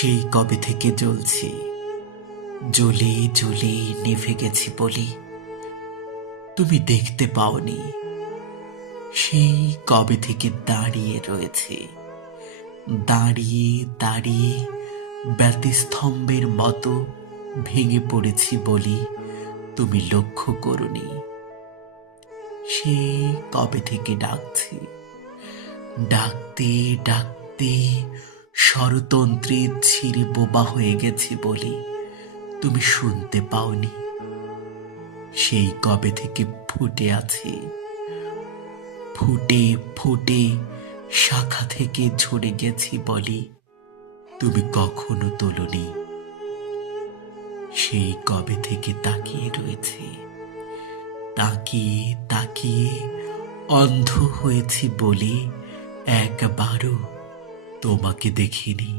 সেই কবে থেকে জ্বলছি, জ্বলে জ্বলে নিভে গেছি বলি তুমি দেখতে পাওনি। সেই কবে থেকে দাঁড়িয়ে রয়েছে, দাঁড়িয়ে দাঁড়িয়ে ব্যতিস্তম্ভের মতো ভেঙে পড়েছি বলি তুমি লক্ষ্য করনি। সেই কবে থেকে ডাকছি, ডাকতে ডাকতে স্বরতন্ত্রের ছিঁড়ে বোবা হয়ে গেছি বলি তুমি শুনতে পাওনি। সেই কবে থেকে ফুটে আছে, ফুটে ফুটে শাখা থেকে ঝরে গেছি বলি তুমি কখনো তোলনি। সেই কবে থেকে তাকিয়ে রয়েছে, তাকিয়ে তাকিয়ে অন্ধ হয়েছি বলে একবারও তোমাকে দেখিনি।